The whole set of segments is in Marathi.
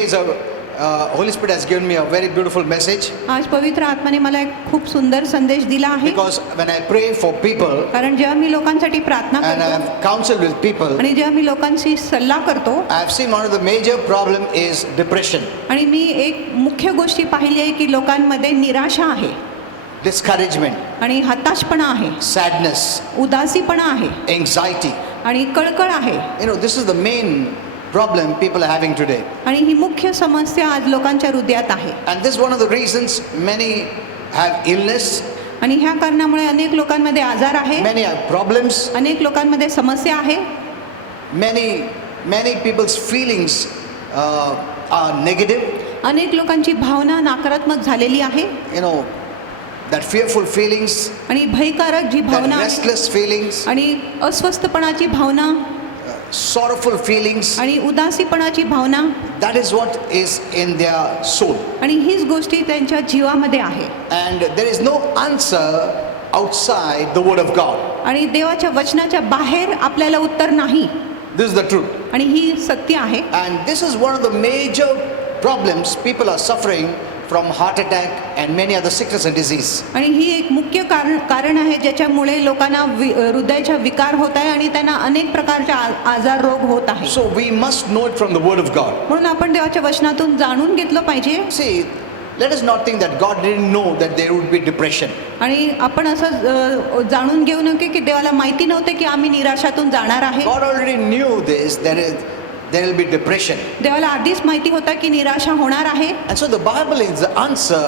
Holy Spirit has given me a very beautiful message. आज पवित्र आत्माने मला एक खूप सुंदर संदेश दिला आहे. Because when I pray for people कारण जेव्हा मी लोकांसाठी प्रार्थना and I करतो have counseled with people, आणि जेव्हा मी लोकांशी सल्ला करतो I have seen one of the major problem is depression, आणि मी एक मुख्य गोष्टी पाहिली आहे की लोकांमध्ये निराशा आहे discouragement, आणि हताशपणा आहे, sadness, उदासीपणा आहे anxiety. आणि कळकळ आहे. This is the main problem people are having today. आणि ही मुख्य समस्या आज लोकांच्या हृदयात आहे. And this is one of the reasons many have illness, आणि ह्या कारणामुळे अनेक लोकांमध्ये आजार आहे, many have problems, अनेक लोकांमध्ये समस्या आहे, many people's feelings are negative. अनेक लोकांची भावना नकारात्मक झालेली आहे. That fearful feelings, आणि भयकारक जी that भावना आहे restless feelings, आणि अस्वस्थपणाची भावना sorrowful feelings, आणि उदासीपणाची भावना, that is what is in their soul. आणि हीच गोष्टी त्यांच्या जीवामध्ये आहे. And there is no answer outside the word of God. आणि देवाच्या वचनाच्या बाहेर आपल्याला उत्तर नाही. This is the truth. आणि ही सत्य आहे. And this is one of the major problems people are suffering from heart attack and many other sickness and disease. आणि ही एक मुख्य कारण आहे ज्याच्यामुळे लोकांना हृदयाचा विकार होत आहे आणि त्यांना अनेक प्रकारचे आजार रोग होत आहे. So we must know it from the word of God. म्हणून आपण देवाच्या वचनातून जाणून घेतलं पाहिजे. See, let us not think that God didn't know that there would be depression. आणि आपण असं जाणून घेऊ नये की देवाला माहिती नव्हते की आम्ही निराशातून जाणार आहे. God already knew this, there will be depression. देवाला आधीच माहिती होता की निराशा होणार आहे. And so the Bible is the answer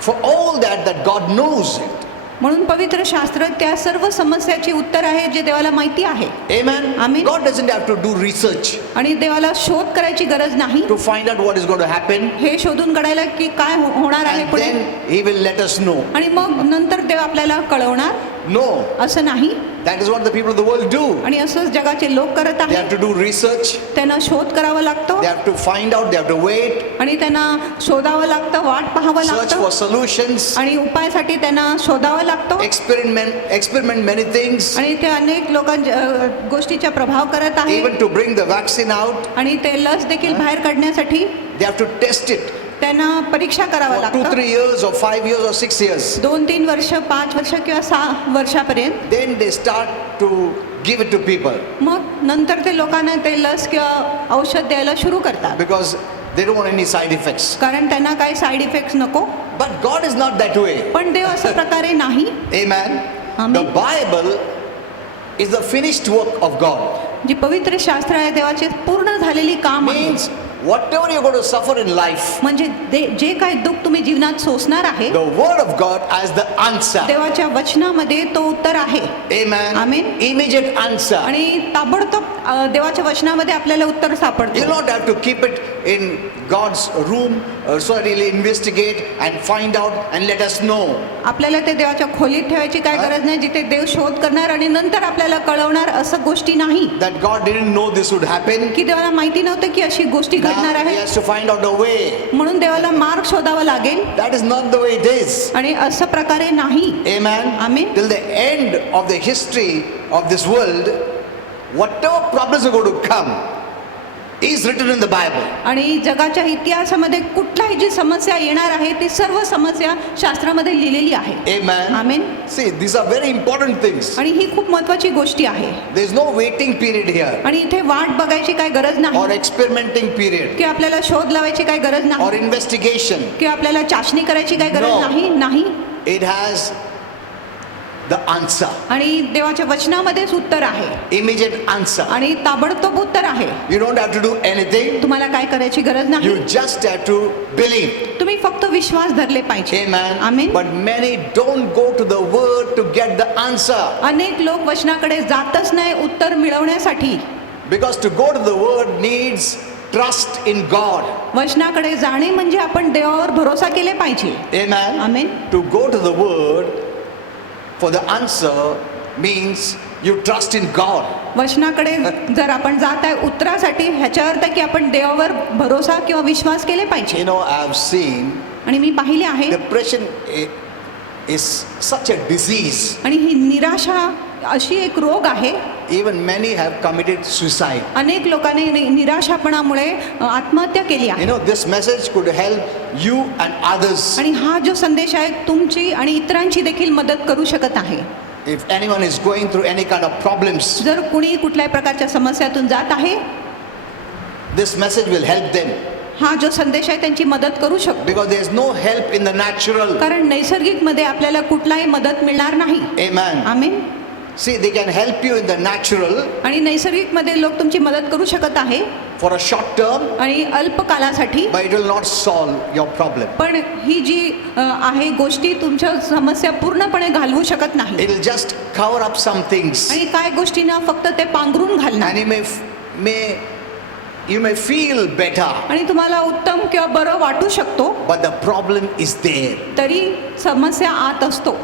for all that God knows it. म्हणून पवित्र शास्त्र त्या सर्व समस्याची उत्तर आहे जे देवाला माहिती आहे. Amen. Amen. God doesn't have to do research आणि देवाला शोध करायची गरज नाही. to find out what is going to happen, हे शोधून काढायला की काय होणार आहे and पुढे, then He will let us know. आणि मग नंतर देव आपल्याला कळवणार, No, असं नाही. that is what the people of the world do. आणि असंच जगाचे लोक करत They have आहेत. to do research, त्यांना शोध करावा लागतो they have to find out, they have to wait, आणि त्यांना शोधावं लागतं, वाट पाहावं search for लागतं solutions, आणि उपायासाठी त्यांना शोधावं लागतो. experiment many things, आणि ते अनेक लोकांच्या गोष्टीचा प्रभाव करत आहे. even to bring the vaccine out, आणि ते लस देखील बाहेर काढण्यासाठी they have to test it त्यांना परीक्षा करावं for 2-3 लागतं. years or 5 years or 6 years. 2-3 वर्ष, 5 वर्ष किंवा 6 वर्षापर्यंत. Then they start to give it to people मग नंतर ते लोकांना ते लस किंवा औषध द्यायला सुरू करतात, because they don't want any side effects. कारण त्यांना काही साईड इफेक्ट्स नको. But God is not that way. पण देव अशा प्रकारे नाही. Amen. Amen. The Bible is the finished work of God. जी पवित्र शास्त्र आहे देवाचे पूर्ण झालेली काम आहे. Means whatever you're going to suffer in life, म्हणजे जे काही दुःख तुम्ही जीवनात सोसणार आहे, the word of God as the answer. देवाच्या वचनामध्ये तो उत्तर आहे. Amen. Amen. Immediate answer. आणि ताबडतोब देवाच्या वचनामध्ये आपल्याला उत्तर You सापडतं. don't have to keep it in God's room so that He'll investigate and find out and let us know. आपल्याला ते देवाच्या खोलीत ठेवायची काय गरज नाही, जिथे देव शोध करणार आणि नंतर आपल्याला कळवणार, असं गोष्टी नाही. That God didn't know this would happen. की देवाला माहिती नव्हतं की अशी गोष्टी घडणार Now He आहे, has to find out a way. म्हणून देवाला मार्ग शोधावा लागेल. That is not the way it is. आणि असं प्रकारे नाही. Amen. Amen. Till the end of the history of this world, whatever problems are going to come is written in the Bible. आणि जगाच्या इतिहासामध्ये कुठलाही जी समस्या येणार आहे ती सर्व समस्या शास्त्रामध्ये लिहिलेली आहे. Amen. Amen. See, these are very important things. आणि ही खूप महत्त्वाची गोष्टी आहे. There is no waiting period here आणि इथे वाट बघायची काय गरज नाही, or experimenting period की आपल्याला शोध लावायची काय गरज or नाही, investigation. की आपल्याला चाचणी करायची काय गरज No. नाही. नाही. It has the answer, आणि देवाच्या वचनामध्येच उत्तर आहे, immediate answer. आणि ताबडतोब उत्तर आहे. You don't have to do anything. तुम्हाला काय करायची गरज नाही, You just have to believe. तुम्ही फक्त विश्वास धरले पाहिजे. Amen. Amen. But many don't go to the word to get the answer. अनेक लोक वचनाकडे जातच नाही उत्तर मिळवण्यासाठी. Because to go to the word needs trust in God. वचनाकडे जाणे म्हणजे आपण देवावर भरोसा केले पाहिजे. Amen. Amen. To go to the word for the answer means you trust in God. वचनाकडे जर आपण जात आहे उत्तरासाठी, ह्याचा अर्थ की आपण देवावर भरोसा किंवा विश्वास केले पाहिजे. I have seen आणि मी पाहिले आहे, depression is such a disease. आणि ही निराशा अशी एक रोग आहे even many have committed suicide. अनेक लोकांनी निराशापणामुळे आत्महत्या केली आहे. You know, this message could help you and others. आणि हा जो संदेश आहे तुमची आणि इतरांची देखील मदत करू शकत आहे. If anyone is going through any kind of problems, जर कुणी कुठल्याही प्रकारच्या समस्यातून जात आहे, this message will help them. हा जो संदेश आहे त्यांची मदत करू शकतो. Because there is no help in the natural. कारण नैसर्गिक मध्ये आपल्याला कुठलाही मदत मिळणार नाही. Amen. आमीन. See, they can help you in the natural आणि नैसर्गिक मध्ये लोक तुमची मदत करू शकत आहे for a short term, आणि अल्प कालासाठी, but it will not solve your problem. पण ही जी आहे गोष्टी तुमच्या समस्या पूर्णपणे घालवू शकत नाही. It will just cover up some things. आणि काय गोष्टींना फक्त ते पांघरून घालणार. And you may feel better, आणि तुम्हाला उत्तम किंवा बरं वाटू शकतो, but the problem is there. तरी समस्या आत असतो.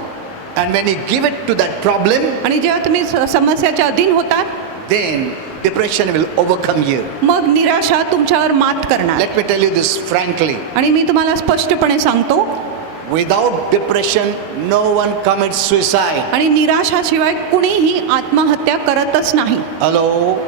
And when you give it to that problem, आणि जेव्हा तुम्ही समस्याच्या अधीन होतात, then depression will overcome you. मग निराशा तुमच्यावर मात करणार. Let me tell you this frankly. आणि मी तुम्हाला स्पष्टपणे सांगतो, Without depression, no one commits suicide. आणि निराशाशिवाय कुणीही आत्महत्या करतच नाही. Hello?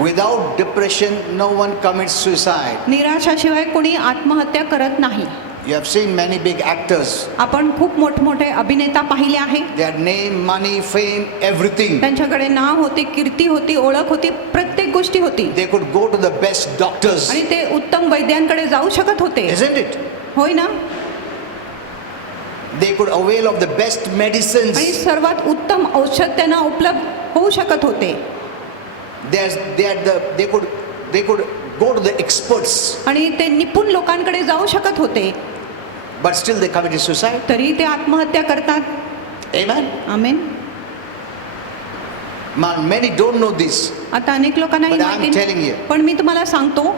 Without depression, no one commits suicide. निराशाशिवाय कुणी आत्महत्या करत नाही. You have seen many big actors. आपण खूप मोठमोठे अभिनेता पाहिले आहे. Their name, money, fame, everything. त्यांच्याकडे नाव होते, कीर्ती होती, ओळख होती, प्रत्येक गोष्टी होती. They could go to the best doctors. आणि ते उत्तम वैद्यांकडे जाऊ शकत होते. Isn't it? होय ना? They could avail of the best आणि medicines. सर्वात उत्तम औषध त्यांना उपलब्ध होऊ शकत होते. They could go to the experts, आणि ते निपुण लोकांकडे जाऊ शकत होते, but still they committed suicide. तरी ते आत्महत्या करतात. Amen. Amen. Many don't know this. आता अनेक लोकांना हे But I'm माहिती telling you. नाही, पण मी तुम्हाला सांगतो,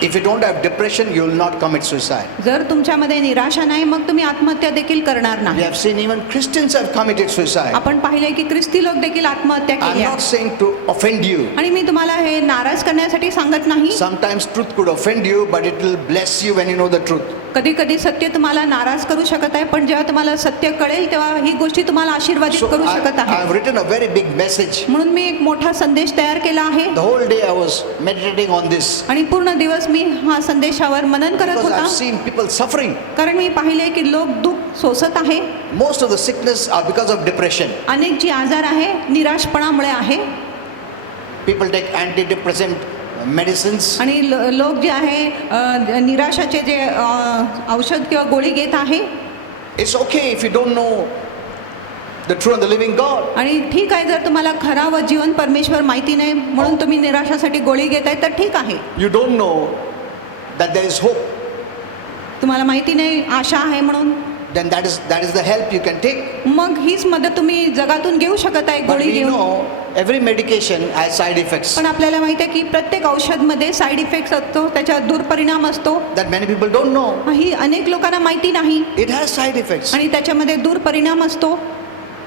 If you don't have depression, you will not commit suicide. जर तुमच्यामध्ये निराशा नाही, मग तुम्ही आत्महत्या देखील करणार We नाही. have seen even Christians have committed suicide. आपण पाहिले की ख्रिस्ती लोक देखील आत्महत्या I'm केली not आहे. saying to offend you. आणि मी तुम्हाला हे नाराज करण्यासाठी सांगत नाही. Sometimes truth could offend you, but it will bless you when you know the truth. कधी कधी सत्य तुम्हाला नाराज करू शकत आहे, पण जेव्हा तुम्हाला सत्य कळेल तेव्हा ही गोष्टी तुम्हाला आशीर्वादित So करू शकत I आहे. have written a very big message. म्हणून मी एक मोठा संदेश तयार केला आहे. The whole day I was meditating on this आणि पूर्ण दिवस मी हा संदेशावर मनन करत because होता. I've seen people suffering. कारण मी पाहिले की लोक दुःख सोसत आहे. Most of the sickness are because of depression. अनेक जी आजार आहे निराशपणामुळे आहे. People take antidepressant medicines. आणि लोक जे आहे निराशाचे जे औषध किंवा गोळी घेत आहे. It's okay if you don't know the true and the living God. आणि ठीक आहे, जर तुम्हाला खरा व जीवन परमेश्वर माहिती नाही म्हणून तुम्ही निराशासाठी गोळी घेताय तर ठीक आहे. You don't know that there is hope. तुम्हाला माहिती नाही आशा आहे म्हणून, Then that is the help you can take. मग हीच मदत तुम्ही जगातून घेऊ शकत आहे But गोळी we घेऊन. know every medication has side effects पण आपल्याला माहिती आहे की प्रत्येक औषधमध्ये साईड इफेक्ट्स असतो, त्याचा दुष्परिणाम असतो. that many people don't know. ही अनेक लोकांना माहिती नाही It has side effects. आणि त्याच्यामध्ये दुष्परिणाम असतो.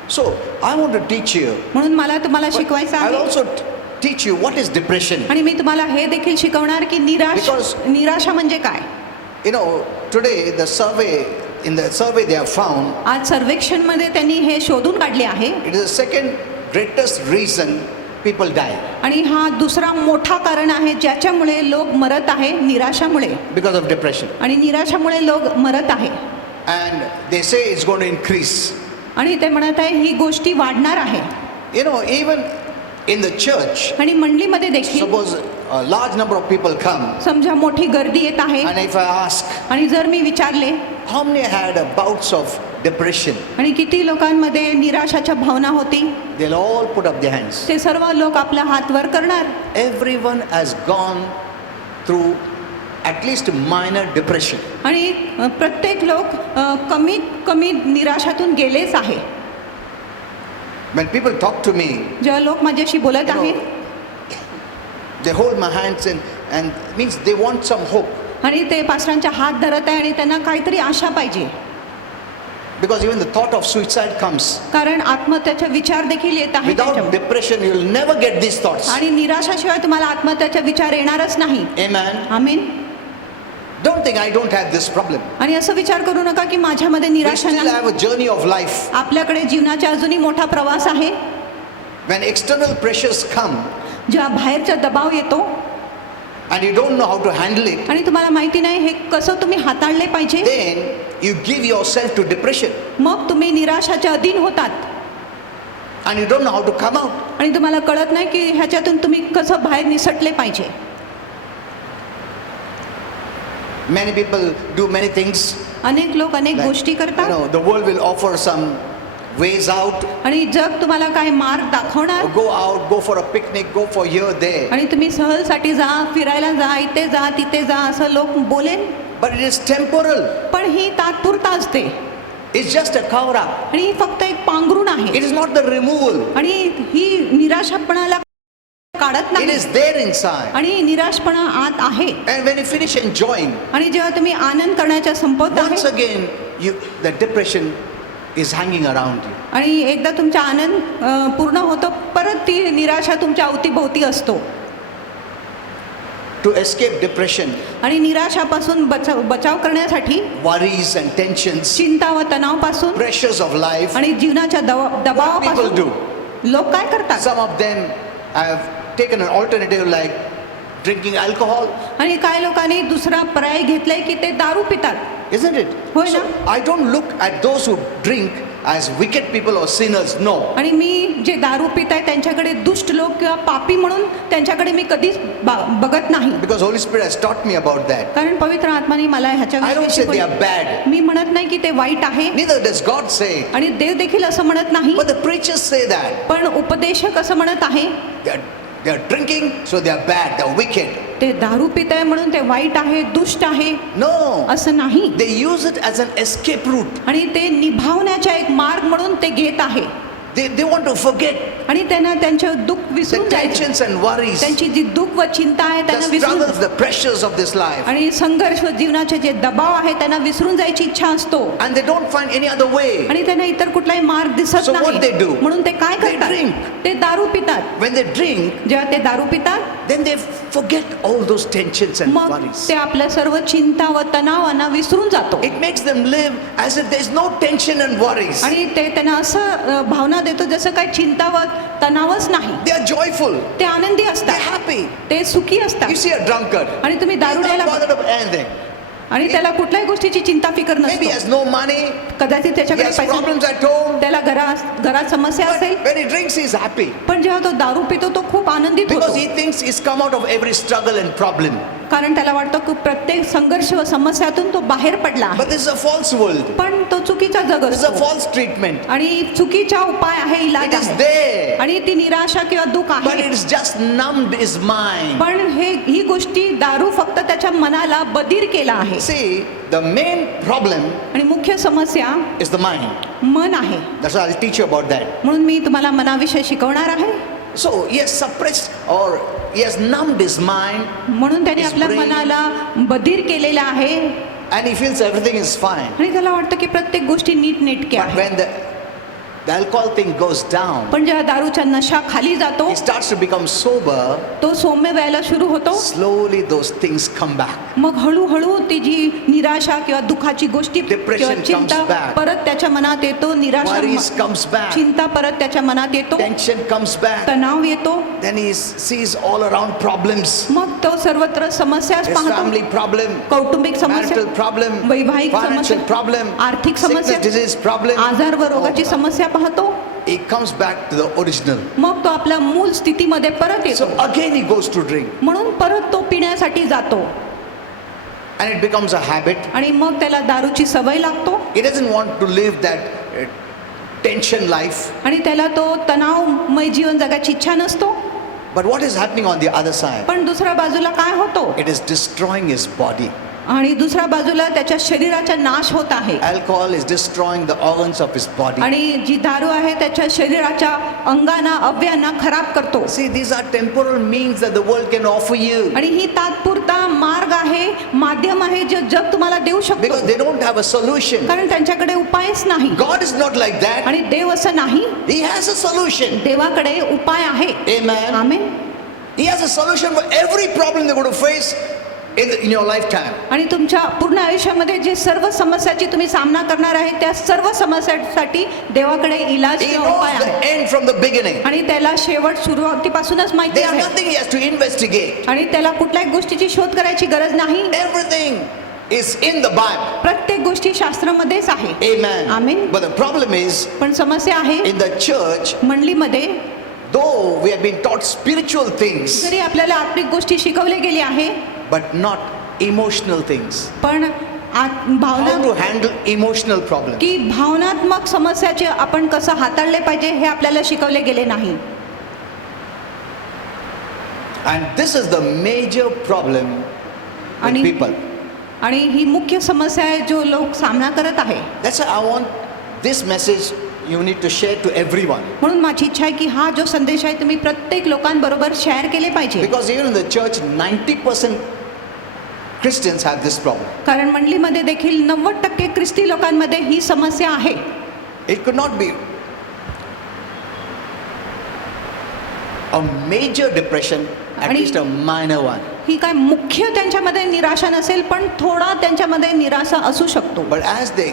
So I want to teach you. म्हणून मला तुम्हाला शिकवायचं I'll आहे. also teach you what is depression. आणि मी तुम्हाला हे देखील शिकवणार की निराशा म्हणजे काय. You know, today in the survey they have found आज सर्वेक्षणमध्ये त्यांनी हे शोधून काढले आहे. it is the second greatest reason people die आणि हा दुसरा मोठा कारण आहे ज्याच्यामुळे लोक मरत आहे, निराशामुळे. because of depression. आणि निराशामुळे लोक मरत आहे. And they say it's going to increase. आणि ते म्हणत आहे ही गोष्टी वाढणार आहे. You know, even in the church, आणि मंडळीमध्ये देखील suppose a large number of people come, समजा मोठी गर्दी येत आहे, and if I ask आणि जर मी विचारले how many had bouts of depression, आणि किती लोकांमध्ये निराशाच्या भावना होती, they'll all put up their hands. ते सर्व लोक आपला हात वर करणार. Everyone has gone through at least minor depression. आणि प्रत्येक लोक कमीत कमी निराशातून गेलेच आहे. When people talk to me, जेव्हा लोक माझ्याशी बोलत you आहे know, they hold my hands and means they want some hope. आणि ते पास्टरांच्या हात धरत आहे आणि त्यांना काहीतरी आशा पाहिजे. Because even the thought of suicide comes. कारण आत्महत्याचे विचार देखील येत आहेत Without त्याच्यामुळे. depression, you will never get these thoughts. आणि निराशाशिवाय तुम्हाला आत्महत्याचे विचार येणारच नाही. Amen. आमीन. Don't think I don't have this problem. आणि असं विचार करू नका की माझ्यामध्ये We निराशा still नाही. have a journey of life. आपल्याकडे जीवनाचा अजूनही मोठा प्रवास आहे. When external pressures come जेव्हा बाहेरचा दबाव येतो and you don't know how to handle it, आणि तुम्हाला माहिती नाही हे कसं तुम्ही हाताळले पाहिजे, then you give yourself to depression मग तुम्ही निराशाच्या अधीन होतात and you don't know how to come out. आणि तुम्हाला कळत नाही की ह्याच्यातून तुम्ही कसं बाहेर निसटले पाहिजे. Many people do many things. अनेक लोक अनेक Like, गोष्टी करतात the world will offer some ways out. आणि जग तुम्हाला काय मार्ग दाखवणार Go out, go for a picnic, go for here, there. आणि तुम्ही सहलसाठी जा, फिरायला जा, इथे जा, तिथे जा असं लोक बोलेन. But it is temporal. पण ही तात्पुरता असते It's just a cover up. आणि ही फक्त एक पांघरूण It आहे is not the removal. आणि ही निराशापणाला काढत It नाही is there inside. आणि निराशपणा आत आहे. And when you finish enjoying, आणि जेव्हा तुम्ही आनंद करण्याच्या संपत once आहे again, the depression is hanging around you. आणि एकदा तुमचा आनंद पूर्ण होतो परत ती निराशा तुमच्या अवतीभोवती असतो. To escape depression, आणि निराशापासून बचाव करण्यासाठी worries and tensions, चिंता व तणावापासून pressures of life, आणि जीवनाच्या दबावापासून do? लोक काय करतात. some of them have taken an alternative like drinking alcohol, आणि काही लोकांनी दुसरा पर्याय घेतलाय की ते दारू पितात. isn't it? होय So ना? I don't look at those who drink as wicked people or sinners. No. आणि मी जे दारू पित आहे त्यांच्याकडे दुष्ट लोक किंवा पापी म्हणून त्यांच्याकडे मी कधीच बघत नाही. Because Holy Spirit has taught me about that. कारण पवित्र आत्माने मला I don't ह्याच्याविषयी say they are शिकवले. bad. मी म्हणत नाही की ते वाईट आहे Neither does God say. आणि देव देखील असं म्हणत नाही. But the preachers say that. पण उपदेशक असं म्हणत आहे They are drinking, so they are bad, they are wicked. ते दारू पित आहे म्हणून ते वाईट आहे, दुष्ट आहे No. असं नाही. They use it as an escape route. आणि ते निभावण्याचा एक मार्ग म्हणून ते घेत आहे. They want to forget आणि त्यांना त्यांचे दुःख the विसरून जायचे. tensions and worries, त्यांची जी दुःख व चिंता आहे the त्यांना विसरून struggles, the pressures of this life. आणि संघर्ष व जीवनाचे जे दबाव आहे त्यांना विसरून जायची इच्छा असतो And they don't find any other way. आणि त्यांना इतर कुठलाही मार्ग दिसत So what they do? नाही. म्हणून ते काय They करतात drink. ते दारू पितात. When they drink, जेव्हा ते दारू पितात then they forget all those tensions and मग worries. ते आपल्या सर्व चिंता व तणावांना विसरून जातो It makes them live as if there's no tension and worries. आणि ते त्यांना असं भावना देतो जसं काय चिंता व तणावच नाही. They are joyful. ते आनंदी They're असतात, happy. ते सुखी असतात. You see a drunkard. आणि तुम्ही He's not दारुड्याला bothered of anything. आणि त्याला कुठल्याही गोष्टीची चिंता फिकर Maybe he नसतो. has no money. कदाचित He त्याच्याकडे has पैसा problems at home. त्याला घरात समस्या But असेल when he drinks, he's happy. पण जेव्हा तो दारू पितो तो खूप आनंदित Because होतो he thinks he's come out of every struggle and problem. कारण त्याला वाटतं की प्रत्येक संघर्ष व समस्यातून तो बाहेर पडला आहे. But this is a false world. पण तो चुकीचा जग This is a असतो false treatment. आणि चुकीचा उपाय आहे, It इलाज is आहे. there. आणि ती निराशा किंवा दुःख But आहे. it is just numbed his mind. पण ही गोष्टी दारू फक्त त्याच्या मनाला बधीर केला आहे. See, the main problem आणि मुख्य समस्या is the mind. मन आहे. That's why I'll teach you about that. म्हणून मी तुम्हाला मनाविषयी शिकवणार आहे. So he has suppressed or he has numbed his mind म्हणून त्याने His आपल्या brain. मनाला बधीर केलेला आहे and he feels everything is fine. आणि त्याला वाटतं की प्रत्येक गोष्टी नीटनेटक्या But आहे. when the alcohol thing goes down, पण जेव्हा दारूचा नशा खाली जातो he starts to become sober, तो सौम्य व्हायला सुरू होतो. slowly those things come back. मग हळूहळू ती जी निराशा किंवा दुःखाची गोष्टी Depression किंवा चिंता comes back. परत त्याच्या मनात येतो. निराशा Worries comes back. चिंता परत त्याच्या मनात येतो. Tension comes back. तणाव येतो. Then he sees all around problems. मग तो सर्वत्र समस्याच His पाहतो. family problem, कौटुंबिक समस्या, marital problem, वैवाहिक financial समस्या, problem, आर्थिक sickness, समस्या, disease problem. आजार व रोगाची समस्या पाहतो. He comes back to the original. मग तो आपल्या मूळ स्थितीमध्ये परत So येतो. again he goes to drink. म्हणून परत तो पिण्यासाठी जातो And it becomes a habit. आणि मग त्याला दारूची सवय लागतो He doesn't want to live that tension life. आणि त्याला तो तणावमय जीवन जगायची इच्छा नसतो. But what is happening on the other side? पण दुसऱ्या बाजूला काय होतो It is destroying his body. आणि दुसऱ्या बाजूला त्याच्या शरीराचा नाश होत आहे. Alcohol is destroying the organs of his body. आणि जी दारू आहे त्याच्या शरीराच्या अंगांना अवयवांना खराब करतो. See, these are temporal means that the world can offer you. आणि ही तात्पुरता मार्ग आहे, माध्यम आहे जे जग तुम्हाला देऊ शकतो. Because they don't have a solution. कारण त्यांच्याकडे उपायच नाही. God is not like that. आणि देव असं नाही. He has a solution. देवाकडे उपाय आहे. Amen. Amen. He has a solution for every problem they're going to face. in your lifetime. आणि तुमच्या पूर्ण आयुष्यामध्ये जे सर्व समस्याची तुम्ही सामना करणार आहे त्या सर्व समस्यांसाठी देवाकडे इलाज He किंवा knows उपाय the आहे end from the beginning. आणि त्याला शेवट सुरुवातीपासूनच माहिती There's आहे nothing he has to investigate. आणि त्याला कुठल्याही गोष्टीची शोध करायची गरज नाही. Everything is in the Bible. प्रत्येक गोष्टी शास्त्रामध्येच आहे. Amen. Amen. But the problem is, पण समस्या आहे in the church, मंडळीमध्ये though we have been taught spiritual things, जरी आपल्याला आत्मिक गोष्टी शिकवल्या गेली आहे but not emotional things. पण How Bhavana to handle emotional problems. की भावनात्मक समस्याचे आपण कसं हाताळले पाहिजे हे आपल्याला शिकवले गेले नाही. And this is the major problem with आणि people. आणि ही मुख्य समस्या आहे जो लोक सामना करत आहे. That's why I want this message you need to share to everyone. म्हणून माझी इच्छा आहे की हा जो संदेश आहे तुम्ही प्रत्येक लोकांबरोबर शेअर केले पाहिजे. Because even in the church, 90% Christians have this problem. कारण मंडळीमध्ये देखील 90% ख्रिस्ती लोकांमध्ये ही समस्या आहे. It could not be a major depression, at आणि- least a minor one. ही काय मुख्य त्यांच्यामध्ये निराशा नसेल पण थोडा त्यांच्यामध्ये निराशा असू शकतो. But as they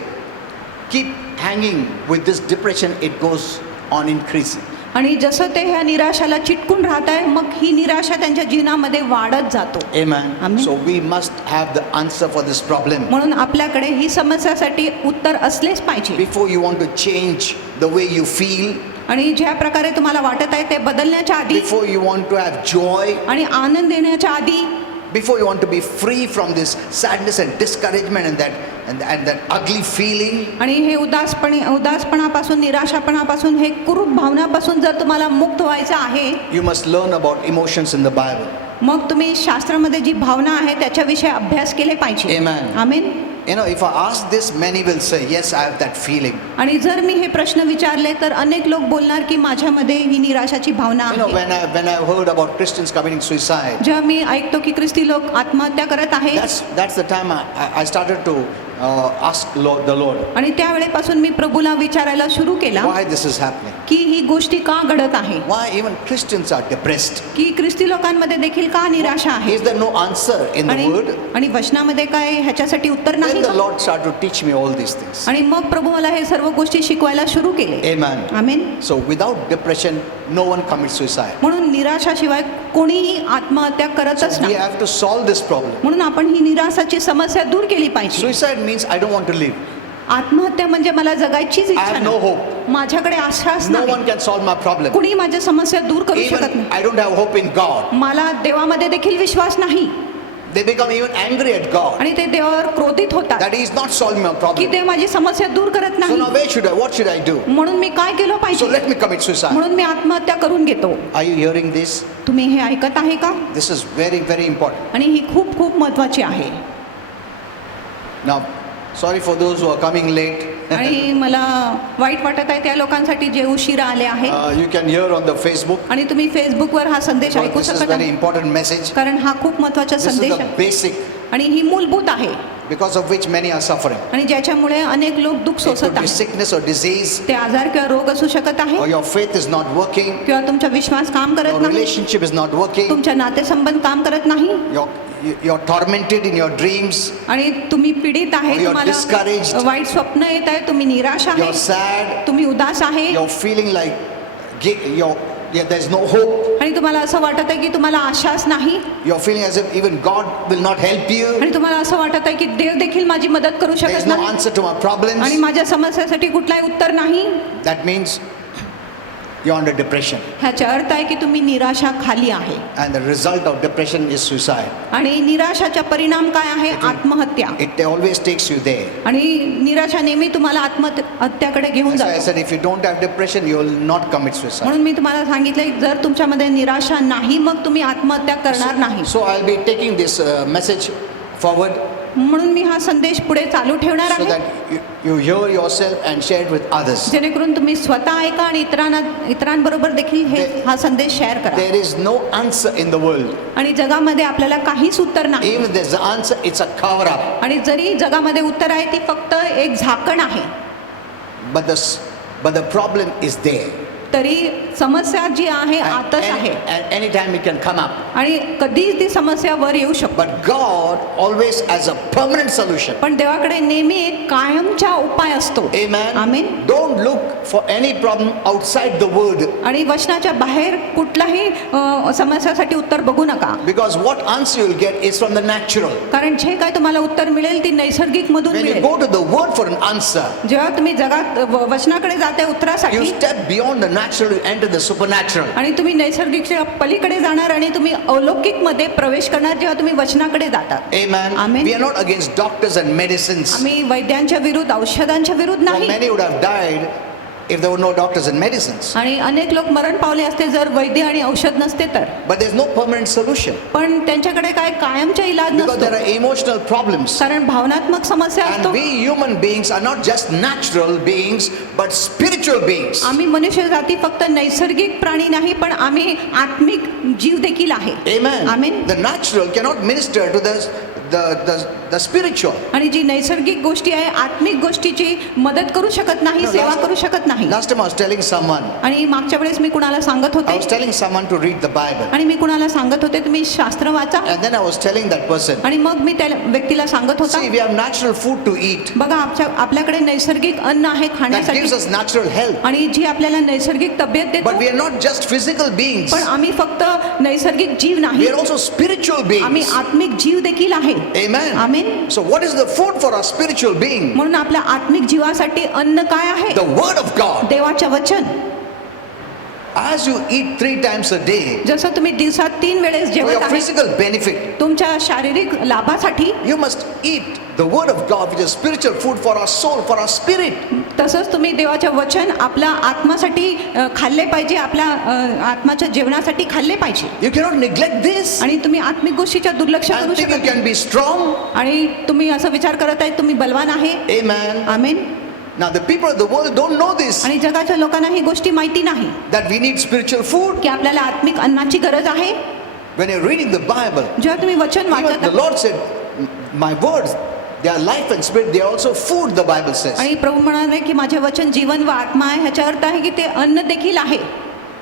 keep hanging with this depression, it goes on increasing. आणि जसं ते ह्या निराशाला चिटकून राहत आहे मग ही निराशा त्यांच्या जीवनामध्ये वाढत जातो. Amen. Amen. So we must have the answer for this problem. म्हणून आपल्याकडे ही समस्यासाठी उत्तर असलेच पाहिजे. Before you want to change the way you feel, आणि ज्या प्रकारे तुम्हाला वाटत आहे ते बदलण्याच्या आधी before you want to have joy, आणि आनंद देण्याच्या आधी before you want to be free from this sadness and discouragement and that ugly feeling, आणि हे उदासपणापासून निराशापणापासून हे कुरूप भावनापासून जर तुम्हाला मुक्त व्हायचं आहे you must learn about emotions in the Bible. मग तुम्ही शास्त्रामध्ये जी भावना आहे त्याच्याविषयी अभ्यास केले पाहिजे. Amen. Amen. You know, if I ask this, many will say, yes, I have that feeling. आणि जर मी हे प्रश्न विचारले तर अनेक लोक बोलणार की माझ्यामध्ये ही निराशाची भावना You know, आहे. when I heard about Christians committing suicide, जेव्हा मी ऐकतो की ख्रिस्ती लोक आत्महत्या करत आहे that's the time I started to ask the Lord, आणि त्यावेळेपासून मी प्रभूला विचारायला सुरू केला why this is happening? की ही गोष्टी का घडत आहे, Why even Christians are depressed? की ख्रिस्ती लोकांमध्ये देखील का निराशा आहे. Is there no answer in the word? आणि वचनामध्ये काय ह्याच्यासाठी उत्तर नाही Then the का? Lord started to teach me all these things. आणि मग प्रभू मला हे सर्व गोष्टी शिकवायला सुरू केले. Amen. आमेन. So without depression, no one commits suicide. म्हणून निराशाशिवाय कोणीही आत्महत्या करतच So we नाही. have to solve this problem. म्हणून आपण ही निराशाची समस्या दूर केली पाहिजे. Suicide means I don't want to live. आत्महत्या म्हणजे मला जगायचीच I इच्छा have no नाही. hope. माझ्याकडे आशाच No नाही. one can solve my problem. कुणी माझ्या समस्या दूर करू शकत Even नाही. I don't have hope in God. मला देवामध्ये देखील विश्वास नाही. They become even angry at God आणि ते देवावर क्रोधित होतात that He is not solving my की problem. देव माझी समस्या दूर करत So नाही. now what should I do? म्हणून मी काय केलं So पाहिजे, let me commit suicide. म्हणून मी आत्महत्या करून घेतो. Are you hearing this? तुम्ही हे ऐकत आहे का? This is very, very important. आणि ही खूप खूप महत्वाची आहे. Now, sorry for those who are coming late. आणि मला वाईट वाटत आहे त्या लोकांसाठी जे उशिरा आले आहे. You can hear on the Facebook. आणि तुम्ही फेसबुकवर हा संदेश Because ऐकू this is शकत very आहे important message. कारण हा खूप महत्वाचा This is संदेश the आहे basic आणि ही मूलभूत आहे because of which many are suffering. आणि ज्याच्यामुळे अनेक लोक दुःख It सोसत could be आहेत. sickness or disease, ते आजार किंवा रोग असू शकत आहे or your faith is not working, किंवा तुमचा विश्वास काम करत your नाही, relationship is not working, तुमच्या नातेसंबंध काम करत नाही you're tormented in your dreams, आणि तुम्ही पीडित आहे, Or you're discouraged. तुम्हाला वाईट स्वप्न येत आहे, तुम्ही निराश आहे, you're sad, तुम्ही उदास आहे you're feeling like there's no hope, आणि तुम्हाला असं वाटत आहे की तुम्हाला आशाच नाही you're feeling as if even God will not help you, आणि तुम्हाला असं वाटत आहे की देव देखील माझी मदत करू there's शकत no नाही answer to my आणि problems. माझ्या समस्यासाठी कुठलाही उत्तर नाही. That means you're under depression, ह्याचा अर्थ आहे की तुम्ही निराशा खाली आहे and the result of depression is suicide. आणि निराशाचा परिणाम काय आहे, आत्महत्या. It always takes you there. आणि निराशा नेहमी तुम्हाला आत्महत्याकडे घेऊन That's why I जाते. said if you don't have depression, you will not commit suicide. म्हणून मी तुम्हाला सांगितलं जर तुमच्यामध्ये निराशा नाही मग तुम्ही आत्महत्या करणार नाही. So I'll be taking this message forward म्हणून मी हा संदेश पुढे चालू ठेवणार so आहे that you hear yourself and share it with others. जेणेकरून तुम्ही स्वतः ऐका आणि इतरांबरोबर देखील हा संदेश शेअर करा. There is no answer in the world. आणि जगामध्ये आपल्याला काहीच उत्तर नाही Even if there's an answer, it's a cover up. आणि जरी जगामध्ये उत्तर आहे ती फक्त एक झाकण आहे. But the problem is there. तरी समस्या जी आहे आतच आहे and anytime it can come up. आणि कधी ती समस्या वर येऊ शकते. But God always has a permanent solution. पण देवाकडे नेहमी एक कायमचा उपाय असतो. Amen. Amen. Don't look for any problem outside the word, आणि वचनाच्या बाहेर कुठलाही समस्यासाठी उत्तर बघू नका. because what answer you'll get is from the natural. कारण जे काय तुम्हाला उत्तर मिळेल ती नैसर्गिक मधून When you मिळेल. go to the word for an answer, जेव्हा तुम्ही जगात वचनाकडे जाते you उत्तरासाठी step beyond the natural, you enter the supernatural. आणि तुम्ही नैसर्गिकच्या पलीकडे जाणार आणि तुम्ही अलौकिक मध्ये प्रवेश करणार जेव्हा तुम्ही वचनाकडे जातात. Amen. Amen. We are not against doctors and medicines. आम्ही वैद्यांच्या विरुद्ध औषधांच्या विरुद्ध For नाही. many would have died if there were no doctors and medicines. आणि अनेक लोक मरण पावले असते जर वैद्य आणि औषध नसते तर. But there's no permanent solution, पण त्यांच्याकडे काय कायमचा इलाज because there नसतो. are emotional problems. कारण भावनात्मक समस्या And असतो. we human beings are not just natural beings, but spiritual beings. आम्ही मनुष्य जाती फक्त नैसर्गिक प्राणी नाही पण आम्ही आत्मिक जीव देखील आहे. Amen. Amen. The natural cannot minister to the spiritual. आणि जी नैसर्गिक गोष्टी आहे आत्मिक गोष्टीची मदत करू शकत नाही, No, सेवा करू शकत नाही. Last time I was telling someone, आणि मागच्या वेळेस मी कुणाला सांगत I होते was telling someone to read the Bible. आणि मी कुणाला सांगत होते तुम्ही शास्त्र वाचा. And then I was telling that person, आणि मग मी त्या व्यक्तीला सांगत होता see, we have natural food to eat बघा आपल्याकडे नैसर्गिक अन्न आहे that खाण्यासाठी gives us natural health. आणि जी आपल्याला नैसर्गिक तब्येत देतो. But we are not just physical beings, पण आम्ही फक्त नैसर्गिक जीव नाही, we are also spiritual आम्ही beings. आत्मिक जीव देखील आहे. Amen. Amen. So what is the food for our spiritual being? म्हणून आपल्या आत्मिक जीवासाठी अन्न काय आहे? The word of God. देवाचे वचन. As you eat 3 times a day जसं तुम्ही दिवसात 3 वेळेस for जेवत your आहे physical benefit, तुमच्या शारीरिक लाभासाठी, you must eat the word of God, which is spiritual food for our soul, for our spirit. तसंच तुम्ही देवाचे वचन आपल्या आत्मासाठी खाल्ले पाहिजे, आपल्या आत्माच्या जेवणासाठी खाल्ले पाहिजे. You cannot neglect this आणि तुम्ही आत्मिक गोष्टीच्या दुर्लक्ष करू and think you शकत can be strong. आणि तुम्ही असं विचार करत आहे तुम्ही बलवान आहे. Amen. Amen. Now the people of the world don't know this, आणि जगाच्या लोकांना ही गोष्टी माहिती नाही that we need spiritual food. की आपल्याला आत्मिक अन्नाची गरज आहे. When you're reading the Bible, जेव्हा तुम्ही वचन even वाचत the Lord said, my words, they are life and spirit, they are also food, the Bible says. आणि प्रभू म्हणाले की माझे वचन जीवन व आत्मा आहे. ह्याचा अर्थ आहे की ते अन्न देखील आहे.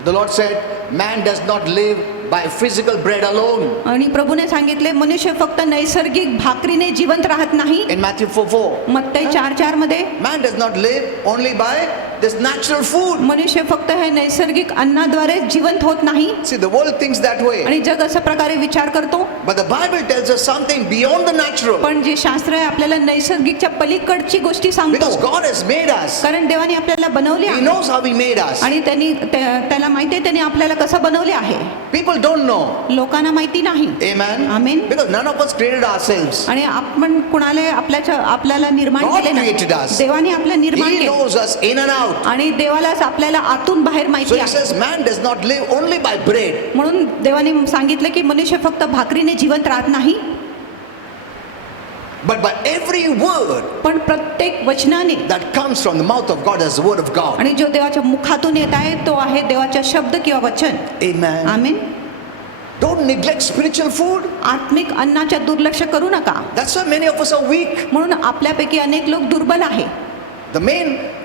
The Lord said, man does not live by physical bread alone. आणि प्रभूने सांगितले मनुष्य फक्त नैसर्गिक भाकरीने जिवंत राहत नाही. In Matthew 4:4, मत्तई 4:4 मध्ये man does not live only by this natural food. मनुष्य फक्त हे नैसर्गिक अन्नाद्वारे जिवंत होत नाही. See, the world thinks that way. आणि जग अशा प्रकारे विचार करतो. But the Bible tells us something beyond the natural. पण जे शास्त्र आहे आपल्याला नैसर्गिकच्या पलीकडची गोष्टी सांगतो. Because God has made us. कारण देवाने आपल्याला बनवले He आहे knows how He made us. आणि त्याला माहिती आहे त्याने आपल्याला कसं बनवले आहे. People don't know. लोकांना माहिती नाही. Amen. Amen. Because none of us created ourselves. आणि आपण कुणाला आपल्याला निर्माण God केले नाही. created us. देवाने आपलं निर्माण He केले knows us in and out. आणि देवालाच आपल्याला आतून बाहेर So माहिती He आहे. says, man does not live only by bread. म्हणून देवाने सांगितलं की मनुष्य फक्त भाकरीने जिवंत राहत नाही But by every word पण प्रत्येक वचनाने that comes from the mouth of God as the word of God. आणि जो देवाच्या मुखातून येत आहे तो आहे देवाचा शब्द किंवा वचन. Amen. Amen. Don't neglect spiritual food. आत्मिक अन्नाच्या दुर्लक्ष करू नका. That's why many of us are weak. म्हणून आपल्यापैकी अनेक लोक दुर्बल आहे.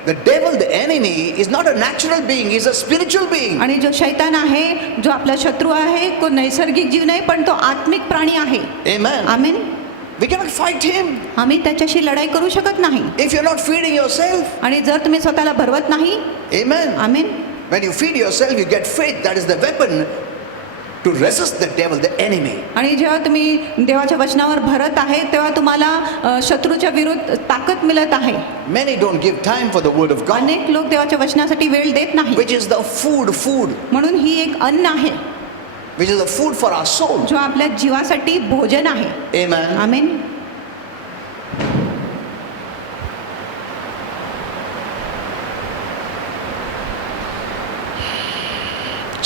The devil, the enemy, is not a natural being, he's a spiritual being. आणि जो शैतान आहे जो आपला शत्रू आहे तो नैसर्गिक जीव नाही पण तो आत्मिक प्राणी आहे. Amen. Amen. We cannot fight him. आम्ही त्याच्याशी लढाई करू शकत नाही. If you're not feeding yourself. आणि जर तुम्ही स्वतःला भरवत नाही. Amen. Amen. When you feed yourself, you get faith. That is the weapon to resist the devil, the enemy. आणि जेव्हा तुम्ही देवाच्या वचनावर भरत आहे तेव्हा तुम्हाला शत्रूच्या विरुद्ध ताकद मिळत आहे. Many don't give time for the word of God, अनेक लोक देवाच्या वचनासाठी वेळ देत नाही. which is the food, म्हणून ही एक अन्न आहे which is the food for our soul. जो आपल्या जीवासाठी भोजन आहे. Amen. Amen.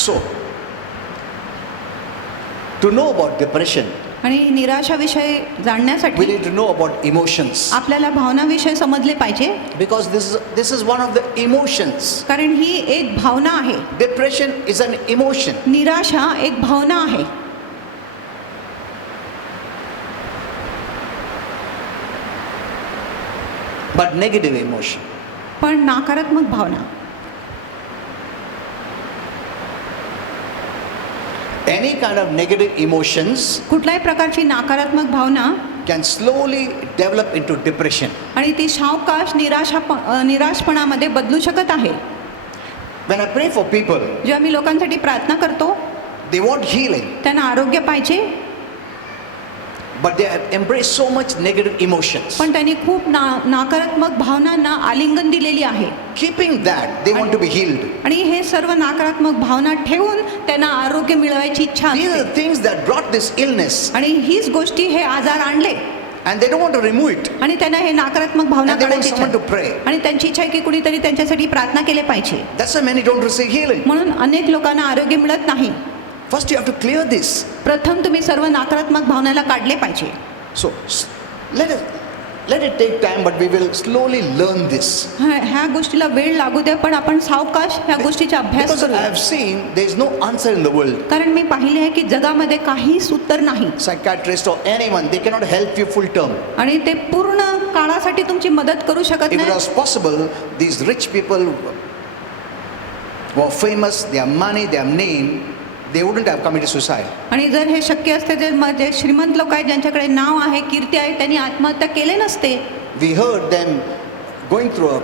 So, to know about depression, आणि निराशाविषयी we जाणण्यासाठी need to know about emotions, आपल्याला भावनाविषयी समजले पाहिजे. because this is one of the emotions. कारण ही एक भावना आहे. Depression is an emotion. निराशा एक भावना आहे. But negative emotion. पण नकारात्मक भावना. Any kind of negative emotions कुठल्याही प्रकारची नकारात्मक भावना can slowly develop into depression. आणि ती सावकाश निराशपणामध्ये बदलू शकत आहे. When I pray for people, जेव्हा मी लोकांसाठी प्रार्थना करतो, they want healing, त्यांना आरोग्य पाहिजे, but they have embraced so much negative emotions. पण त्यांनी खूप नकारात्मक भावनांना आलिंगन दिलेली आहे. Keeping that, they want to be healed. आणि हे सर्व नकारात्मक भावना ठेवून त्यांना आरोग्य मिळवायची इच्छा These are असते. the things that brought this illness, आणि हीच गोष्टी हे आजार आणले and they don't want to remove it. आणि त्यांना हे नकारात्मक भावना And they want काढायची someone to इच्छा. pray. आणि त्यांची इच्छा आहे की कुणीतरी त्यांच्यासाठी प्रार्थना केली पाहिजे. That's why many don't receive healing. म्हणून अनेक लोकांना आरोग्य मिळत नाही. First, you have to clear this. प्रथम तुम्ही सर्व नकारात्मक भावनाला काढले पाहिजे. So let it take time, but we will slowly learn this. ह्या गोष्टीला वेळ लागू द्या, पण आपण सावकाश ह्या गोष्टीचा अभ्यास Because I करूया. have seen there is no answer in the world. कारण मी पाहिले आहे की जगामध्ये काहीच उत्तर नाही Psychiatrist or anyone, they cannot help you full term. आणि ते पूर्ण काळासाठी तुमची मदत करू शकत If it नाही. was possible, these rich people who are famous, they have money, they have name, they wouldn't have committed suicide. आणि जर हे शक्य असते, जे श्रीमंत लोक आहेत, ज्यांच्याकडे नाव आहे, कीर्ती आहे, त्यांनी आत्महत्या केले नसते. We heard them going through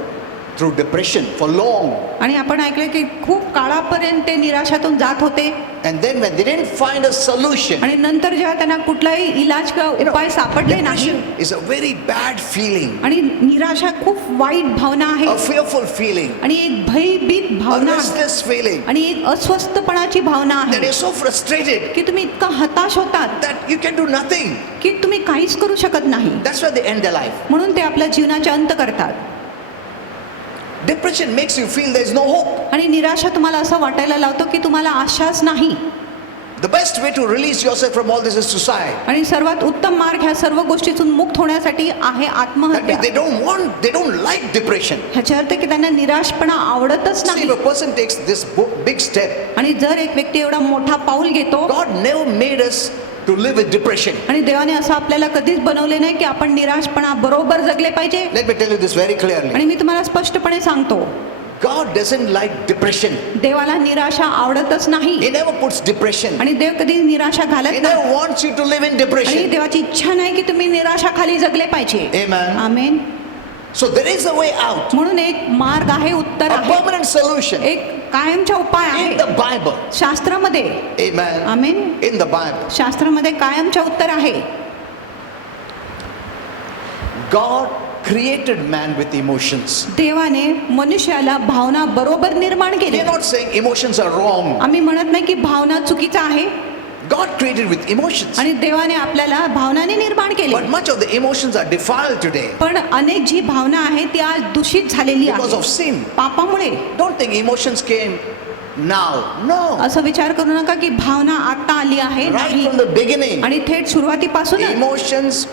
depression for long. आणि आपण ऐकले की खूप काळापर्यंत ते निराशातून जात होते. And then when they didn't find a solution, आणि नंतर जेव्हा त्यांना कुठलाही इलाज किंवा उपाय सापडले नाही, depression is a very bad feeling, आणि निराशा खूप वाईट भावना आहे, a fearful feeling, आणि एक भयभीत a भावना, restless feeling, आणि एक अस्वस्थपणाची भावना that आहे you're so frustrated की तुम्ही इतका हताश होतात that you can do nothing. की तुम्ही काहीच करू शकत नाही. That's why they end their life. म्हणून ते आपल्या जीवनाचे अंत करतात. Depression makes you feel there is no hope. आणि निराशा तुम्हाला असं वाटायला लावतो की तुम्हाला आशाच नाही. The best way to release yourself from all this is suicide. आणि सर्वात उत्तम मार्ग ह्या सर्व गोष्टीतून मुक्त होण्यासाठी आहे That आत्महत्या. means they don't like depression. ह्याचा अर्थ की त्यांना निराशपणा आवडतच See, नाही. if a person takes this big step, आणि जर एक व्यक्ती एवढा मोठा पाऊल घेतो, God never made us to live with depression. आणि देवाने असं आपल्याला कधीच बनवले नाही की आपण निराशपणा बरोबर जगले पाहिजे. Let me tell you this very clearly. आणि मी तुम्हाला स्पष्टपणे सांगतो, God doesn't like depression. देवाला निराशा आवडतच नाही. He never puts depression. आणि देव कधी निराशा He घालत never नाही. wants you to live in आणि depression. देवाची इच्छा नाही की तुम्ही निराशाखाली जगले पाहिजे. Amen. Amen. So there is a way out, म्हणून एक मार्ग आहे, उत्तर a आहे, permanent solution एक कायमचा उपाय in आहे the Bible. शास्त्रामध्ये. Amen. Amen. In the Bible. शास्त्रामध्ये कायमचा उत्तर आहे. God created man with emotions. देवाने मनुष्याला भावना बरोबर निर्माण We केली. are not saying emotions are wrong. आम्ही म्हणत नाही की भावना चुकीचा आहे, God created with emotions. आणि देवाने आपल्याला भावनाने निर्माण केले. But much of the emotions are defiled today पण अनेक जी भावना आहे ती आज दूषित झालेली because आहे of sin. पापामुळे. Don't think emotions came now. No. असं विचार करू नका की भावना आता आली आहे. Right नाही. from the beginning, आणि थेट सुरुवातीपासून emotions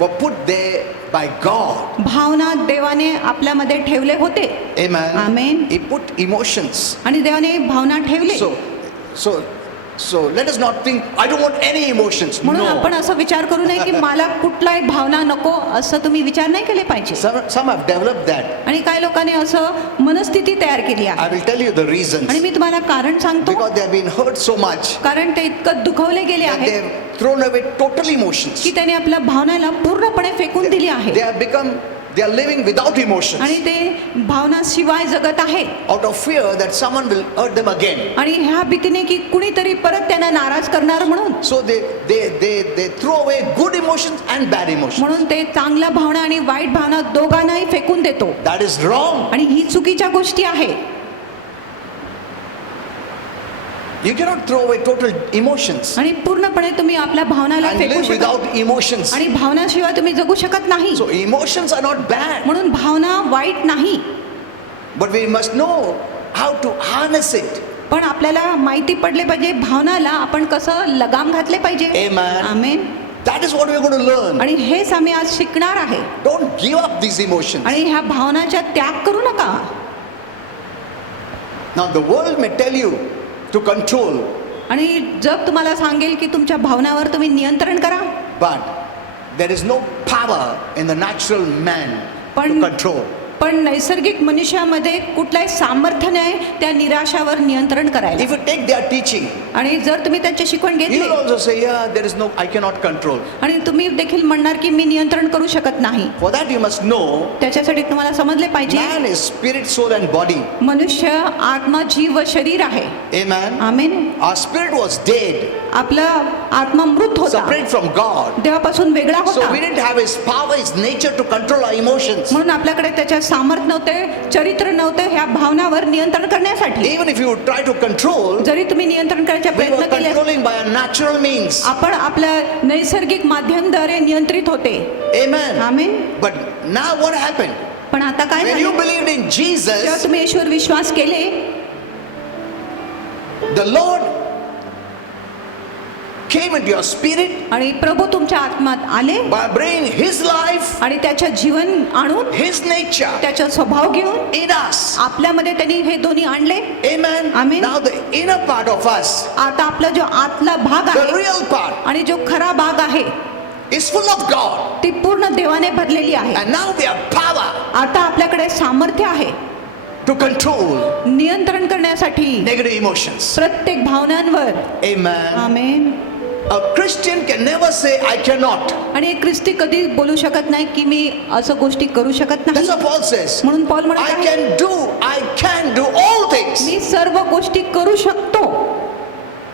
were put there by God. भावना देवाने आपल्यामध्ये ठेवले होते. Amen. Amen. He put emotions. आणि देवाने भावना ठेवले. So let us not think I don't want any emotions. म्हणून आपण No. असं विचार करू नये की मला कुठलाही भावना नको, असं तुम्ही विचार नाही केले पाहिजे. Some have developed that. आणि काही लोकांनी असं मनस्थिती तयार केली आहे. I will tell you the reasons. आणि मी तुम्हाला कारण सांगतो. Because they have been hurt so much कारण ते इतकं दुखवले गेले that they आहे have thrown away total emotions. की त्याने आपल्या भावनाला पूर्णपणे फेकून दिली आहे. They are living without emotions आणि ते भावनाशिवाय जगत आहे. out of fear that someone will hurt them again. आणि ह्या भीतीने की कुणीतरी परत त्यांना नाराज करणार म्हणून. So they throw away good emotions and bad emotions. म्हणून ते चांगल्या भावना आणि वाईट भावना दोघांनाही फेकून देतो. That is wrong. आणि ही चुकीच्या गोष्टी आहे. You cannot throw away total emotions आणि पूर्णपणे तुम्ही आपल्या भावनाला and फेकू live शकत, without emotions. आणि भावनाशिवाय तुम्ही जगू शकत नाही. So emotions are not bad, म्हणून भावना वाईट नाही, but we must know how to harness it. पण आपल्याला माहिती पडले पाहिजे भावनाला आपण कसं लगाम घातले पाहिजे. Amen. Amen. That is what we are going to learn. आणि हेच आम्ही आज शिकणार आहे. Don't give up these emotions. आणि ह्या भावनाचा त्याग करू नका. Now the world may tell you to control, आणि जग तुम्हाला सांगेल की तुमच्या भावनावर तुम्ही नियंत्रण करा, but there is no power in the natural man to पण control. पण नैसर्गिक मनुष्यामध्ये कुठलाही सामर्थ्य नाही त्या निराशावर नियंत्रण करायला. If you take their teaching, आणि जर तुम्ही त्यांचे शिकवण you घेतले will also say, yeah, there is no, I cannot control. आणि तुम्ही देखील म्हणणार की मी नियंत्रण करू शकत नाही. For that you must know, त्याच्यासाठी तुम्हाला समजले पाहिजे man is spirit, soul and body. मनुष्य आत्मा, जीव व शरीर आहे. Amen. Amen. Our spirit was dead, आपला आत्मा मृत होता, separate from God. देवापासून वेगळा So होता. we didn't have his power, his nature to control our emotions. म्हणून आपल्याकडे त्याच्या सामर्थ्य नव्हते, चरित्र नव्हते ह्या भावनावर नियंत्रण करण्यासाठी. Even if you would try to control, जरी तुम्ही नियंत्रण करायचा we were प्रयत्न केले, controlling by our natural means. आपण आपल्या नैसर्गिक माध्यमाद्वारे नियंत्रित होते. Amen. Amen. But now what happened? पण आता काय When you झाले? believed in जेव्हा Jesus, तुम्ही ईश्वर विश्वास केले, the Lord came into your spirit आणि प्रभू तुमच्या आत्मात आले by bringing his life, आणि त्याच्या जीवन आणून his nature त्याचा स्वभाव घेऊन in us. आपल्यामध्ये त्यांनी हे दोन्ही आणले. Amen. Amen. Now the inner part of us, आता आपला जो आतला भाग the आहे real part, आणि जो खरा भाग आहे is full of God. ती पूर्ण देवाने भरलेली आहे. And now we have power आता आपल्याकडे सामर्थ्य आहे to control नियंत्रण करण्यासाठी negative emotions. प्रत्येक भावनांवर. Amen. Amen. A Christian can never say, I cannot. आणि एक ख्रिस्ती कधी बोलू शकत नाही की मी असं गोष्टी करू शकत नाही. That's what Paul says. म्हणून पौल म्हणत I आहे, can do all things. मी सर्व गोष्टी करू शकतो.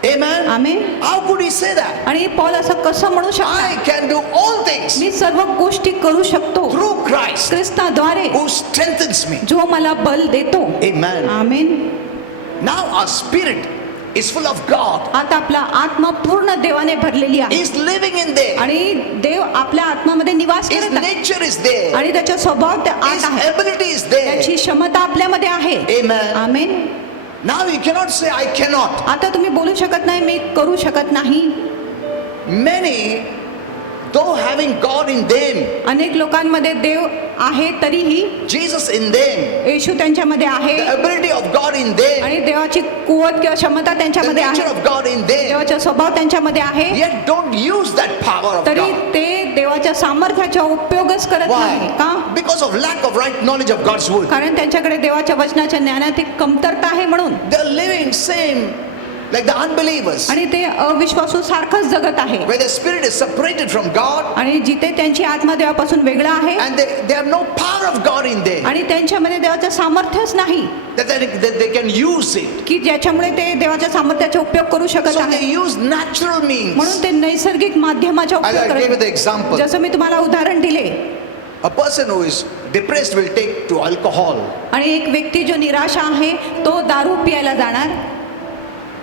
Amen. Amen. How could he say that? आणि पौल असं कसं म्हणू I शकतो? can do all things मी सर्व गोष्टी करू शकतो through Christ ख्रिस्ताद्वारे who strengthens me. जो मला बल देतो. Amen. Amen. Now our spirit is full of God. आता आपला आत्मा पूर्ण देवाने भरलेली आहे He's living in there. आणि देव आपल्या आत्मामध्ये निवास His करत आहे nature is there. आणि त्याचा स्वभाव त्या His आत आहे, ability is there. त्याची क्षमता आपल्यामध्ये आहे. Amen. Amen. Now you cannot say, I cannot. आता तुम्ही बोलू शकत नाही मी करू शकत नाही. Many, though having God in them, अनेक लोकांमध्ये देव आहे तरीही Jesus in them, येशू त्यांच्यामध्ये आहे the ability of God in them, आणि देवाची कुवत किंवा क्षमता the त्यांच्यामध्ये nature आहे, of God in them, देवाचा स्वभाव त्यांच्यामध्ये आहे, yet don't use that power of तरी God. ते देवाच्या सामर्थ्याचा उपयोगच करत नाही. Why? का? Because of lack of right knowledge of God's word. कारण त्यांच्याकडे देवाच्या वचनाच्या ज्ञानात एक कमतरता आहे म्हणून. They're living same like the unbelievers, आणि ते अविश्वासू सारखंच जगत आहे where the spirit is separated from God आणि जिथे त्यांची आत्मा देवापासून वेगळा आहे and they have no power of God in there आणि त्यांच्यामध्ये देवाचं सामर्थ्यच नाही that they can use it. की ज्याच्यामुळे ते देवाच्या सामर्थ्याचा उपयोग करू शकत So they आहे. use natural means. म्हणून ते नैसर्गिक माध्यमाचा As I उपयोग gave you the करत. example, जसं मी तुम्हाला उदाहरण दिले, a person who is depressed will take to alcohol आणि एक व्यक्ती जो निराशा आहे तो दारू पियायला जाणार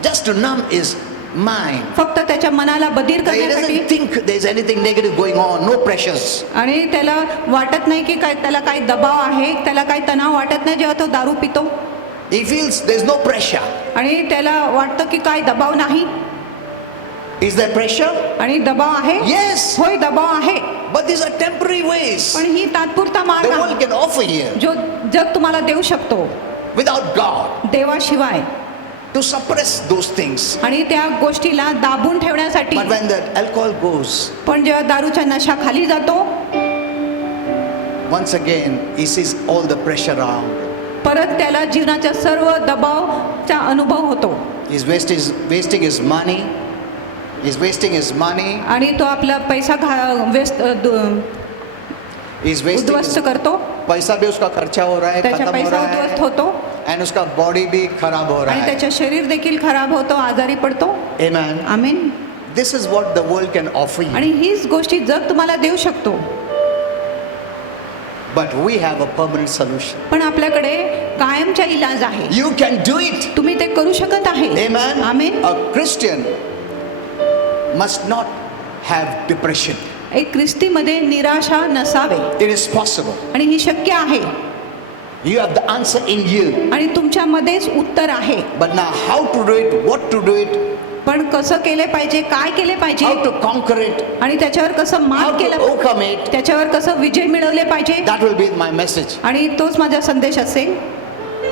just to numb his mind. फक्त त्याच्या मनाला बधीर He करण्यासाठी. doesn't think there's anything negative going on, no pressures. आणि त्याला वाटत नाही की काय त्याला काही दबाव आहे, त्याला काही तणाव वाटत नाही जेव्हा तो दारू पितो. He feels there's no pressure. आणि त्याला वाटतं की काय दबाव नाही. Is there pressure? आणि दबाव आहे. Yes. होय दबाव आहे, But these are temporary ways पण ही तात्पुरता मार्ग the आहे world can offer here जो जग तुम्हाला देऊ शकतो without God देवाशिवाय, to suppress those things. आणि त्या गोष्टीला दाबून ठेवण्यासाठी. But when the alcohol goes, पण जेव्हा दारूचा नशा खाली जातो, once again he sees all the pressure around. परत त्याला जीवनाच्या सर्व दबावचा अनुभव होतो. He's wasting his money. He's wasting his money. आणि तो आपला पैसा He's wasting उद्ध्वस्त his, करतो, पैसा भी उसका खर्चा हो रहा है, त्याचा खत्म हो पैसा रहा उद्ध्वस्त है, होतो and उसका बॉडी भी खराब हो रहा आणि है. त्याचं शरीर देखील खराब होतो, आजारी पडतो. Amen. Amen. This is what the world can offer you. आणि हीच गोष्टी जग तुम्हाला देऊ शकतो. But we have a permanent solution. पण आपल्याकडे कायमचा इलाज आहे. You can do it. तुम्ही ते करू शकत आहे. Amen. Amen. A Christian must not have depression. एक ख्रिस्तीमध्ये निराशा नसावे It is possible. आणि ही शक्य आहे You have the answer in you. आणि तुमच्यामध्येच उत्तर आहे. But now how to do it, what to do it, पण कसं केले पाहिजे, काय केले पाहिजे how to conquer it, आणि त्याच्यावर कसं how मात to केलं, overcome it, त्याच्यावर कसं विजय मिळवले पाहिजे, that will be my message. आणि तोच माझा संदेश असेल.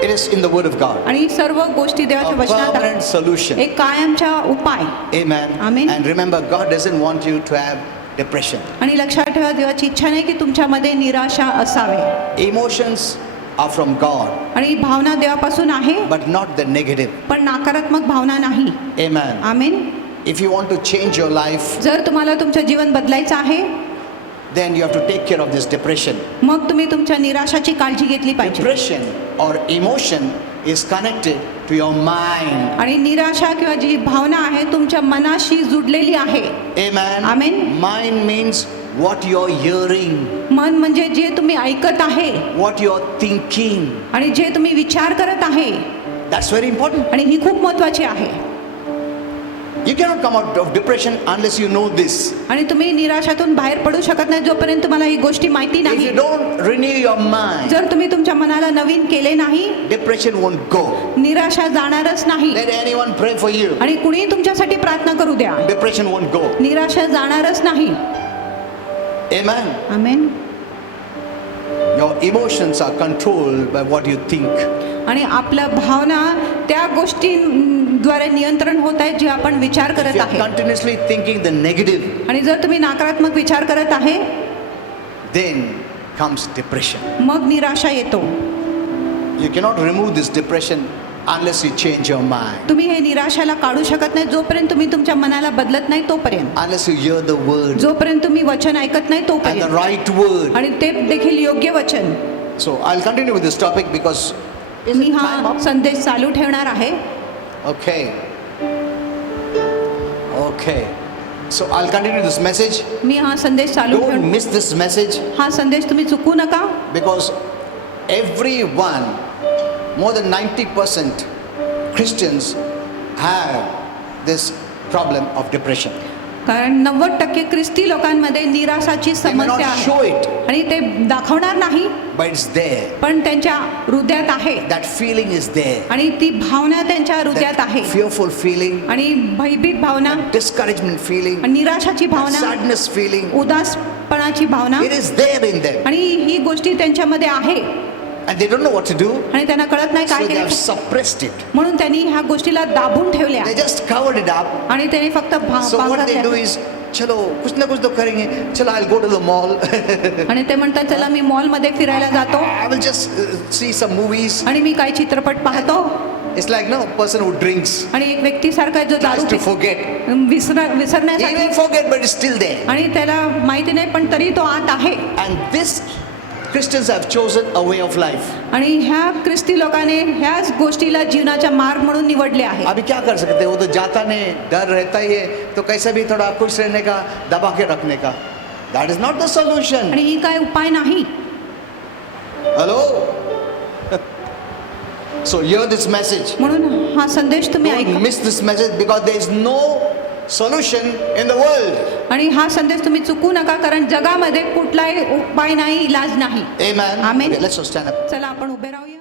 It is in the word of God. आणि सर्व गोष्टी देवाच्या A वचनात permanent आहेत. solution. एक कायमचा उपाय. Amen. Amen. And remember, God doesn't want you to have depression. आणि लक्षात ठेवा, देवाची इच्छा नाही की तुमच्यामध्ये निराशा असावे. Emotions are from God, आणि भावना देवापासून आहे, but not the negative. पण नकारात्मक भावना नाही. Amen. Amen. If you want to change your life, जर तुम्हाला तुमचं जीवन बदलायचं आहे, then you have to take care of this depression. मग तुम्ही तुमच्या निराशाची काळजी घेतली पाहिजे. Depression or emotion is connected to your mind. आणि निराशा किंवा जी भावना आहे तुमच्या मनाशी जुडलेली आहे. Amen. Amen. Mind means what you're hearing, मन म्हणजे जे तुम्ही ऐकत आहे what you're thinking. आणि जे तुम्ही विचार करत आहे, That's very important. आणि ही खूप महत्त्वाची आहे. You cannot come out of depression unless you know this. आणि तुम्ही निराशातून बाहेर पडू शकत नाही जोपर्यंत तुम्हाला ही गोष्टी माहिती If नाही. you don't renew your mind, जर तुम्ही तुमच्या मनाला नवीन केले नाही, depression won't go. निराशा जाणारच नाही. Let anyone pray for you. आणि कुणी तुमच्यासाठी प्रार्थना करू द्या, Depression won't go. निराशा जाणारच नाही. Amen. Amen. Your emotions are controlled by what you think. आणि आपल्या भावना त्या गोष्टींद्वारे नियंत्रण होत आहेत जे आपण विचार If करत you are आहे. continuously thinking the negative, आणि जर तुम्ही नकारात्मक विचार करत आहे, then comes depression. मग निराशा येतो. You cannot remove this depression unless you change your mind, तुम्ही हे निराशाला काढू शकत नाही जोपर्यंत तुम्ही तुमच्या मनाला बदलत नाही तोपर्यंत. unless you hear the word जोपर्यंत तुम्ही वचन ऐकत नाही and the तोपर्यंत, right word. आणि ते देखील योग्य वचन. So I'll continue with this topic because me time हा up? संदेश चालू ठेवणार आहे. Okay. Okay. So I'll continue this message. मी हा संदेश चालू Don't ठेवणार. miss this message हा संदेश तुम्ही चुकू नका. because everyone, more than 90% Christians have this problem of depression. कारण 90% ख्रिस्ती लोकांमध्ये निराशाची They may समस्या not show आहे it, आणि ते दाखवणार नाही, but it's there. पण त्यांच्या हृदयात आहे. That feeling is there. आणि ती भावना त्यांच्या हृदयात आहे. That fearful feeling, आणि भयभीत भावना, discouragement feeling, आणि निराशाची भावना, sadness feeling. उदासपणाची Bhavana, It is there in them. आणि ही गोष्टी त्यांच्यामध्ये आहे. And they don't know what to do. आणि त्यांना कळत नाही So काय they have करायचं, suppressed it. म्हणून त्यांनी ह्या गोष्टीला दाबून ठेवल्या They just covered it up. आणि त्याने फक्त So what they do is, चलो कुछ ना कुछ तो करेंगे. चलो I'll go to the mall. आणि ते म्हणतात चला मी मॉल मध्ये फिरायला जातो I will just see some movies. आणि मी काही चित्रपट पाहतो. It's like no person who drinks आणि एक व्यक्ती सारखा जो दारू tries to forget. He विसरण्यासाठी, will forget, but it's still there. आणि त्याला माहिती नाही पण तरी तो आत आहे. And this Christians have chosen a way of life. आणि ह्या ख्रिस्ती लोकांनी ह्याच गोष्टीला जीवनाचा मार्ग म्हणून निवडले आहे. अभी क्या कर सकते हैं, वो तो जाता नहीं, डर रहता ही है, तो कैसे भी थोड़ा खुश रहने का, दबा के रखने का. That is not the solution. आणि ही काय उपाय नाही. Hello? So hear this message. म्हणून हा संदेश तुम्ही Don't ऐका. miss this message because there is no solution in the world. आणि हा संदेश तुम्ही चुकू नका, कारण जगामध्ये कुठलाही उपाय नाही, इलाज नाही. Amen. Amen. Okay, let's stand up. चला आपण उभे राहूया.